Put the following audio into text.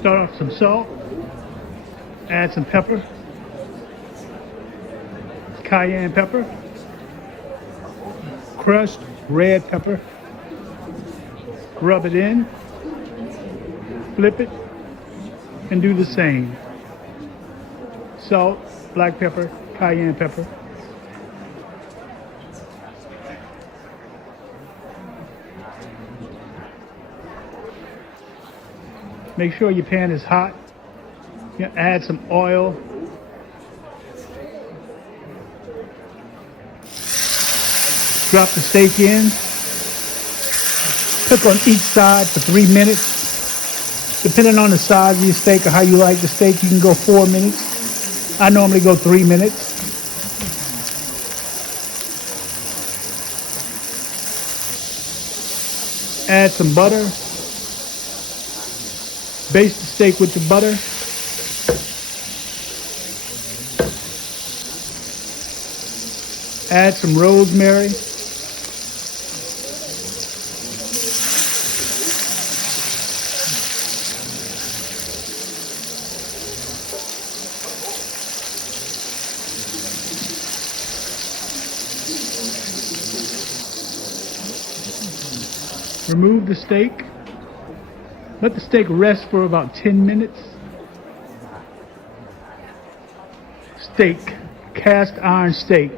Start off with some salt, add some pepper, cayenne pepper, crushed red pepper, rub it in, flip it, and do the same. Salt, black pepper, cayenne pepper. Make sure your pan is hot. You add some oil. Drop the steak in. Cook on each side for 3 minutes. Depending on the size of your steak or how you like the steak, you can go 4 minutes. I normally go 3 minutes. Add some butter. Baste the steak with the butter. Add some rosemary. Remove the steak. Let the steak rest for about 10 minutes. Steak, cast iron steak.